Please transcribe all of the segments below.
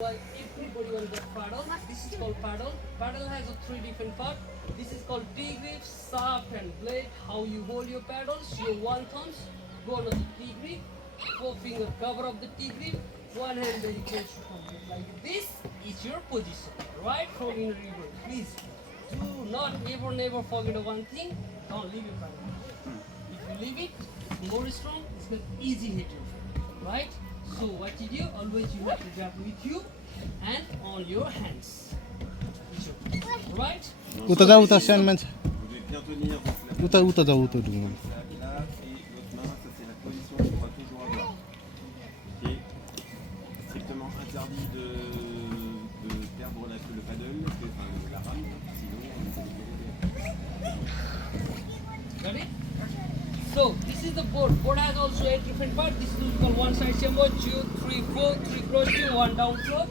Like everybody on the paddle, this is called paddle. Paddle has a three different parts. This is called T-grip, shaft and blade. How you hold your paddles, your one thumbs go on the T-grip, four finger cover of the T-grip, one hand dedicated to complete. Like this is your position, right from in river. Please do not ever never forget one thing, don't leave your paddle. If you leave it, it's more strong, it's going to easy hit you, right? So what you do, always you have to grab with you and on your hands. Right? उता जाऊ उता सानो मान्छे Vous devez bien tenir vos flaques उता उता जाऊ उता ढुङ्गा là et votre main, ça c'est la position qu'on va toujours avoir. Ok. Strictement interdit de perdre le paddle, enfin la rame, sinon vous allez Ready? So this is the board. Board has also 8 different parts. This is called one side chamber, 2, 3, 4, 3 cross 2, 1 down flow.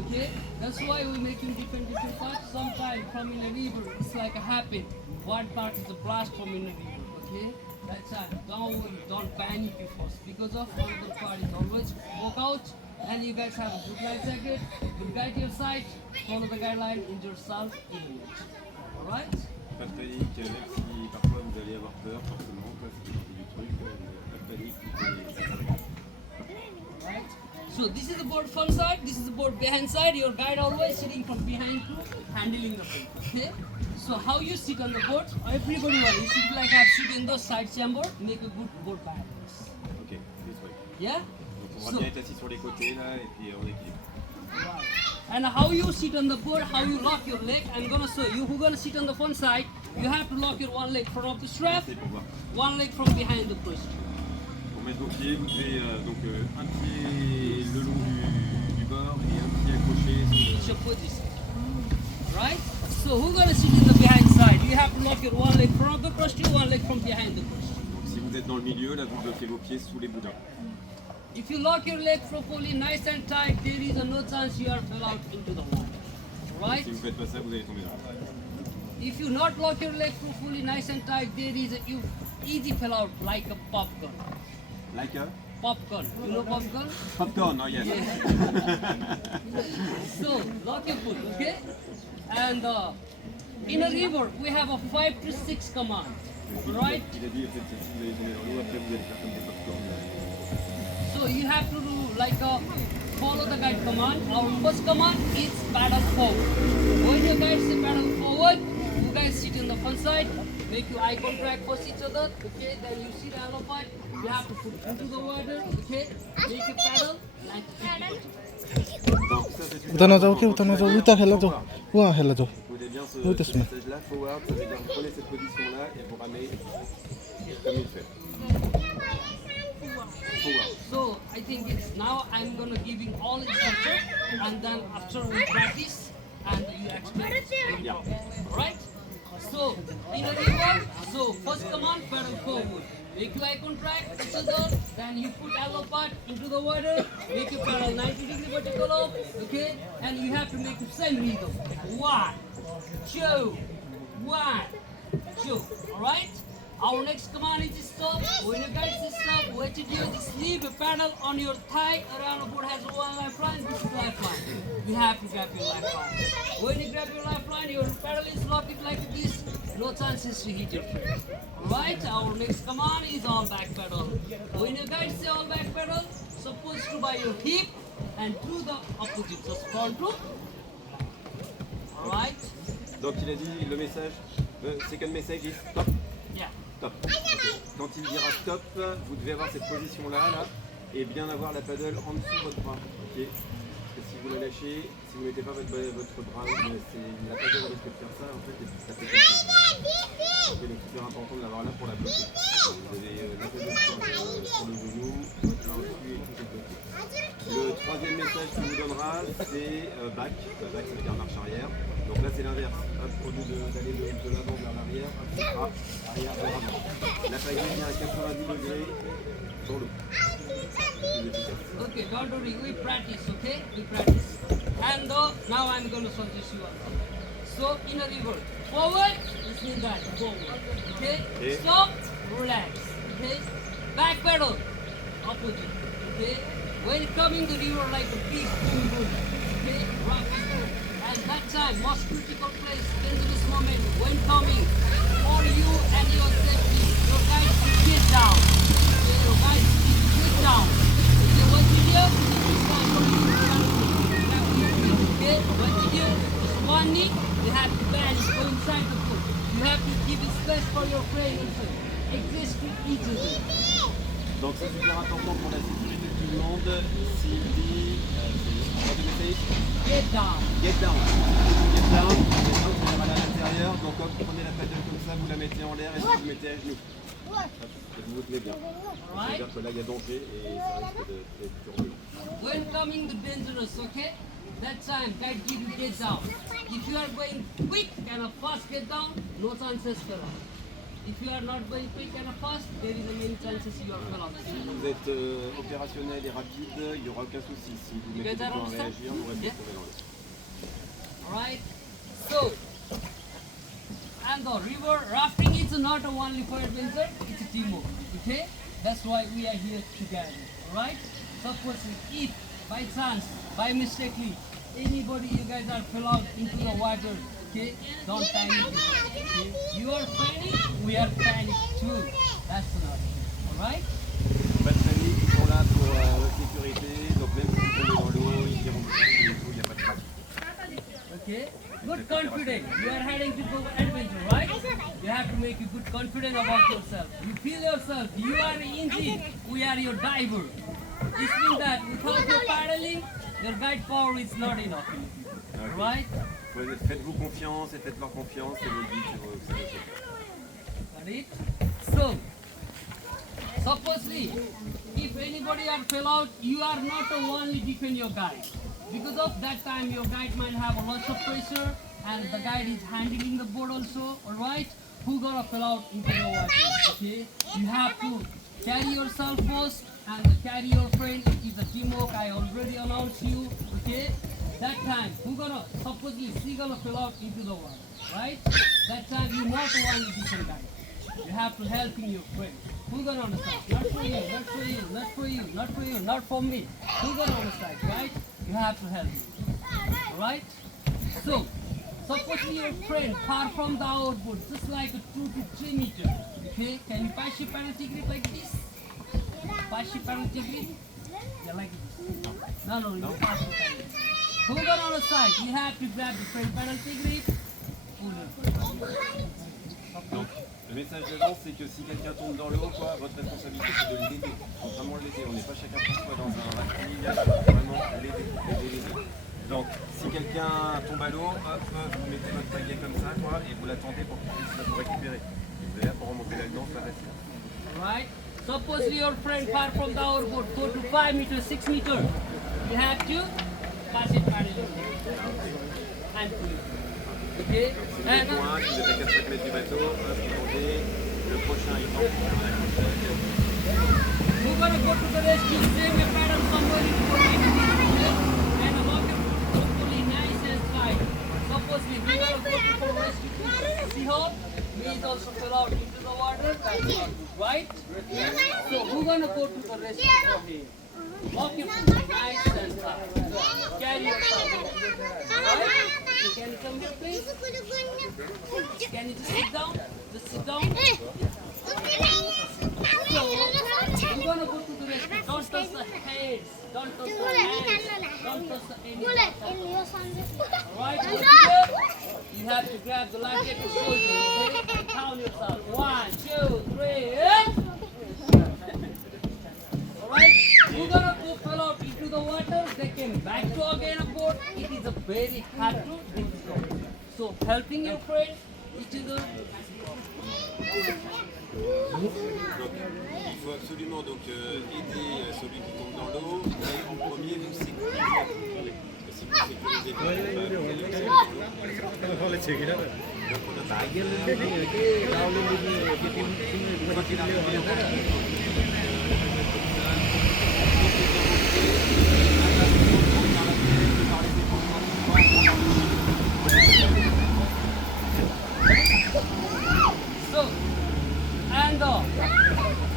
Okay? That's why we're making different parts. Sometimes from in a river, it's like a happen. One part is a blast from in a river. Okay? That's why don't worry, don't panic first. Because of another part is always walk out and you guys have a good life jacket, good guide your side, follow the guideline, enjoy yourself in it. Alright? pas de panique, même si parfois vous allez avoir peur, forcément, parce que c'est du truc, pas de panique, Right? So this is the board front side, this is the board behind side. Your guide always sitting from behind to handling the board. Okay? So how you sit on the board? Everybody will. You should like have sit in the side chamber, make a good board balance. Ok, this way. Yeah? Donc on va bien être assis sur les côtés là, et puis on équilibre. Right. And how you sit on the board, how you lock your leg, I'm gonna show you. Who's gonna sit on the front side, you have to lock your one leg front of the strap, C'est pour voir. one leg from behind the push. Pour mettre vos pieds, vous devez donc un pied le long du bord et un pied accroché sur It's your position. Right? So who's gonna sit in the behind side? You have to lock your one leg front of the push, one leg from behind the push. Donc si vous êtes dans le milieu, là vous bloquez vos pieds sous les boudins. If you lock your leg properly, nice and tight, there is no chance you are fell out into the water. Right? Si vous faites pas ça, vous allez tomber là. If you not lock your leg properly, nice and tight, there is you easy fell out like a popcorn. Like a Popcorn. You know popcorn? popcorn, oh yes. So lock your foot, okay? And in a river, we have a 5 to 6 command. Right? Il a dit si vous allez tomber dans l'eau, après vous allez faire comme des popcorn. So you have to do like follow the guide command. Our first command is paddle forward. When your guide say paddle forward, you guys sit in the front side, make your eye contact for each other. Okay, then you see the elephant. You have to put into the water. Okay, make a paddle like 50%. Donc ça c'est une उता नजाऊ कि उता नजाऊ उता खेला जाऊ उहाँ खेला जाऊ Vous voulez bien ce Oui, t'as soin. passage-là, forward, ça veut dire vous prenez cette position-là et vous ramez comme il fait. Forward. So I think it's now I'm gonna giving all instruction, and then after we practice and you experience. Yeah. Right? So in a river, so first command paddle forward. Make your eye contact each other, then you put elbow part into the water, make your paddle 90-degree vertical up, okay? And you have to make the same rhythm. 1, 2, 1, 2. Alright? Our next command is stop. When you guys stop, what you do is leave a paddle on your thigh. Around the board has one lifeline. This is lifeline. You have to grab your lifeline. When you grab your lifeline, your paddle is locked like this. No chances to hit your friend. Alright, our next command is all back pedal. When you guys say all back pedal, supposed to by your hip and do the opposite. So front to. Alright? Donc il a dit le message, second message is stop. Yeah. Stop. Ok. Quand il dira stop, vous devez avoir cette position-là, là, et bien avoir la paddle en dessous de votre bras. Ok. Parce que si vous la lâchez, si vous ne mettez pas votre bras, la paddle risque de faire ça, en fait, et puis ça fait quelque chose. Ok, donc c'est super important de l'avoir là pour la bloquer. Vous avez la paddle sur le genou, votre main au-dessus et tout est bloqué. Le troisième message qu'il vous donnera, c'est back. Back, ça veut dire marche arrière. Donc là, c'est l'inverse. Hop, au lieu d'aller de l'avant vers l'arrière, hop, c'est bras, arrière vers avant. La pagaie vient à 90 degrés dans l'eau. Plus efficace. Okay, don't worry, we practice, okay? We practice. And now I'm going to suggest you one. So, in a river, forward, this means that, forward, okay? Okay. Stop, relax, okay? Back pedal, opposite, okay? When coming the river like a big boom boom, time, most critical place, dangerous moment, when coming, for you and your safety, your guide should get down. Okay, your guide should get down. Okay, one video, this time for you, okay, one video, just one knee, you have to bend, go inside the foot. You have to give space for your friend also. Exist with each other. Donc c'est super important pour la sécurité de tout le monde. S'il dit, what do you say? Get down. Get down. Get down. Vous allez à l'intérieur. Donc hop, vous prenez la paddle comme ça, vous la mettez en l'air et vous vous mettez à genoux. Hop, et vous vous tenez bien. C'est-à-dire que là il y a danger et ça risque d'être turbulent. When coming the dangerous, okay? That time, guide give you get down. If you are going quick and a fast get down, no chances for us. If you are not going quick and fast, there is a many chances you are fell off. Si vous êtes opérationnel et rapide, il n'y aura aucun souci. Si vous mettez du temps à réagir, vous restez tombé dans l'eau. Alright, so, and the river rafting is not only for adventure, it's a teamwork, okay? That's why we are here together, alright? Suppose if by chance, by mistakenly, anybody you guys are fell out into the water, okay, don't panic. Okay? You are panic, we are panic too. That's not it, alright? Pas de panique, ils sont là pour votre sécurité. Donc même si vous tombez dans l'eau, ils iront vous chercher et tout, il n'y a pas de problème. Okay, good confidence. You are heading to go adventure, right? You have to make a good confidence about yourself. You feel yourself, you are engine, we are your diver. This means that without your paddling, your guide power is not enough. Okay. Right? Faites-vous confiance et faites-leur confiance et le guide, c'est votre Got it? So, supposedly, if anybody are fell out, you are not the only defend your guide. Because of that time, your guide might have a lot of pressure, and the guide is handling the board also. All right? Who gonna fell out into the water? Okay? You have to carry yourself first and carry your friend. It is a teamwork. I already announced you. Okay? That time, who gonna supposedly she gonna fell out into the water, right? That time you not the one different guy. You have to help in your friend. Who gonna understand? Not for you, not for you, not for you, not for you, not for me. Who gonna understand, right? You have to help me. Alright? So, supposedly your friend far from the outboard, just like a 2 to 3 meters. Okay? Can you pass your penalty grip like this? Pass your penalty grip? Yeah, like this. No, you pass your penalty. Who got on the side? You have to grab the front penalty grip. Donc, le message d'avance, c'est que si quelqu'un tombe dans l'eau, quoi, votre responsabilité, c'est de l'aider. Donc, vraiment l'aider. On n'est pas chacun pour soi dans un rafting, vraiment l'aider. Donc, si quelqu'un tombe à l'eau, hop, vous mettez votre pagaie comme ça, quoi, et vous l'attendez pour qu'il puisse vous récupérer. Vous allez là pour remonter là-dedans, c'est pas facile. Alright. Suppose your friend far from the outboard, 4 to 5 meters, 6 meters. You have to pass it parallel. And pull it. Okay? And Si vous êtes à 4 mètres du bateau, hop, vous tendez, le prochain il tente pour faire la prochaine. we're gonna go to the rescue, save your paddle somewhere in 4 meters. And about it, hopefully nice and tight. Suppose we're gonna go to the rescue. See how? Please also fell out into the water. That's not good, right? So we're gonna go to the rescue from here. Walk your foot nice and tight. Carry yourself. Right? So can you come here, please? Can you just sit down? Just sit down. So we're gonna go to the rescue. Don't touch the heads. Don't touch the hands. Don't touch the animals. Alright? You have to grab the life jacket shoulder. Okay? Count yourself. 1, 2, 3. Alright? We're gonna go fell out into the water. They came back to again aboard. It is a very hard to difficult. So helping your friend, each other. Donc, il faut absolument donc, aider celui qui tombe dans l'eau, mais en premier vous sécurisez. Si vous sécurisez pas, vous allez tomber dans l'eau. Donc on a par So, and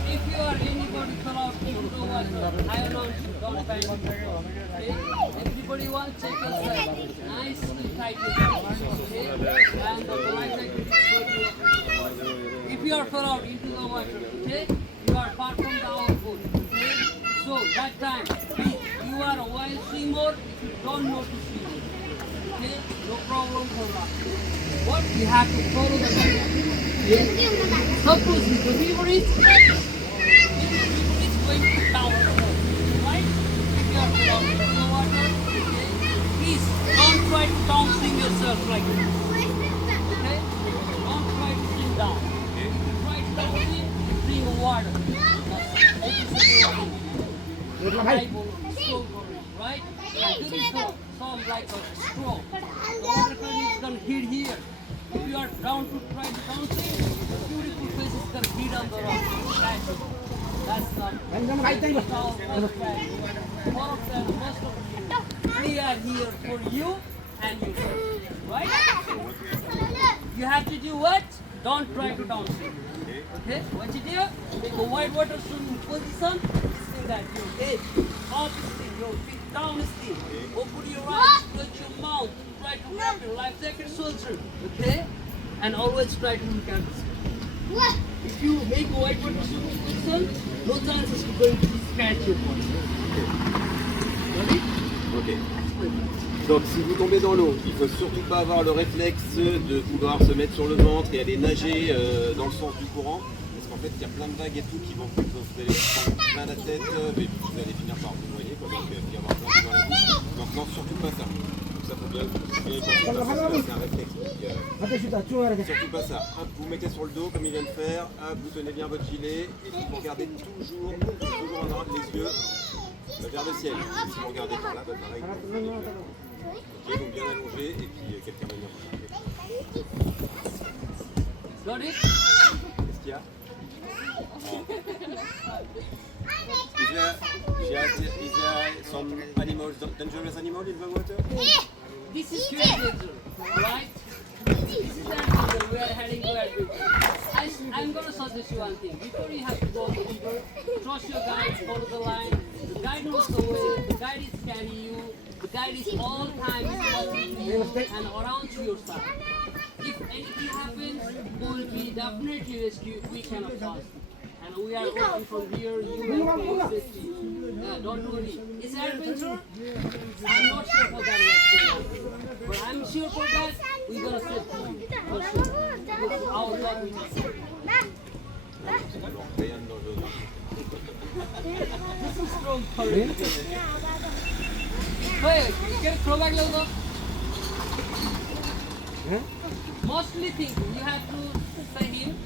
if you are anybody fell out into the water, I announce you, don't panic. Okay? Everybody wants to take yourself nicely. tight your belt, okay? And the life jacket is going to if you are fell out into the water, okay? You are far from the outboard, okay? So that time, please, you are a wild swimmer if you don't know to swim, okay? No problem for that. What you have to follow the guide. Okay? Suppose the river is going down, right? If you are fell out into the water, okay? Please don't try to downswing yourself like this, okay? Don't try to swim down. Try to downswing, bring water. Right? And there is some like a straw. The water current is going to hit here. If you are down to try to downswing, the beautiful face is going to hit on the rock. That's not. All of them, most of you, we are here for you and you, right? You have to do what? Don't try to downswing. Okay? What you do? Take a white water swimming position. Sting that your head up sting, your feet down sting. Open your eyes, touch your mouth. Try to grab your life jacket shoulder. Okay? And always try to look at the sky. If you make a white water swimming position, no chances you're going to scratch your body. Ready? Ok. Donc si vous tombez dans l'eau, il ne faut surtout pas avoir le réflexe de vouloir se mettre sur le ventre et aller nager dans le sens du courant. Parce qu'en fait il y a plein de vagues et tout qui vont vous allez prendre plein la tête, mais vous allez finir par vous noyer, donc il va y avoir plein de dans la bouche. Donc non, surtout pas ça. Donc ça faut bien penser parce que c'est un réflexe. Surtout pas ça. Hop, vous mettez sur le dos comme il vient de faire, hop, vous tenez bien votre gilet et puis vous regardez toujours en les yeux vers le ciel. Si vous regardez par là, pareil. Ok, donc bien allongé et puis quelqu'un va venir vous chercher. Got it? Qu'est-ce qu'il y a? Is there some animals, dangerous animal in the water? This is great adventure, right? This is adventure. We are heading to adventure. I'm going to suggest you one thing. Before you have to go on the river, trust your guide, follow the line. The guide knows the way, the guide is carrying you, the guide is all time watching you and around your side. If anything happens, we will be definitely rescued. We cannot pass. And we are working from here, you will be safety. Don't worry. It's adventure. I'm not sure for that what's going on. But I'm sure for that, we're going to save you. For sure. Our God will save you. This is strong courage. Hey, get a throw back, Logo. Mostly think, you have to say him,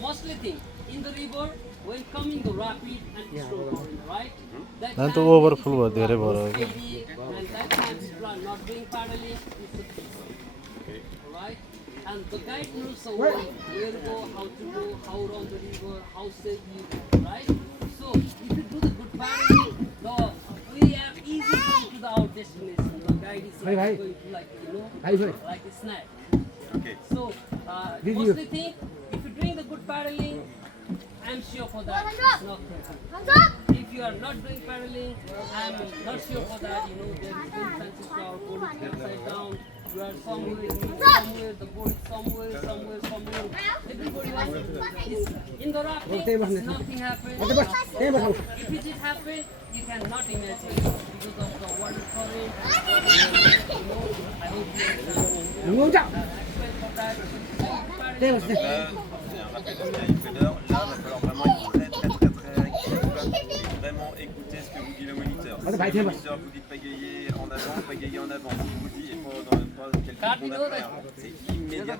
mostly think, in the river, when coming the rapid and slow current, right? That And to time overflow, if you there are are steady, and that time people are not doing paddling, it's a peace. Right? And the guide knows the way, where to go, how to go, how around the river, how safe you go, right? So, if you do the good paddling, we are easy going to our destination. The guide is going to like, like a snack. Okay. So, mostly think, if you're doing the good paddling, I'm sure for that it's not going to happen. If you are not doing paddling, I'm not sure for that, there is good chances to our boat is upside down. You are somewhere, the boat is somewhere. Everybody wants in the rafting, nothing happens. If it did happen, you cannot imagine because of the water current. I hope you understand. C'est un rappel de Skyfeeder. Là, il va falloir vraiment être très vraiment écouter ce que vous dit le moniteur. Si le moniteur vous dit de pagayer en avant, pagayez en avant. Si vous dit pas quelques secondes après, c'est immédiatement.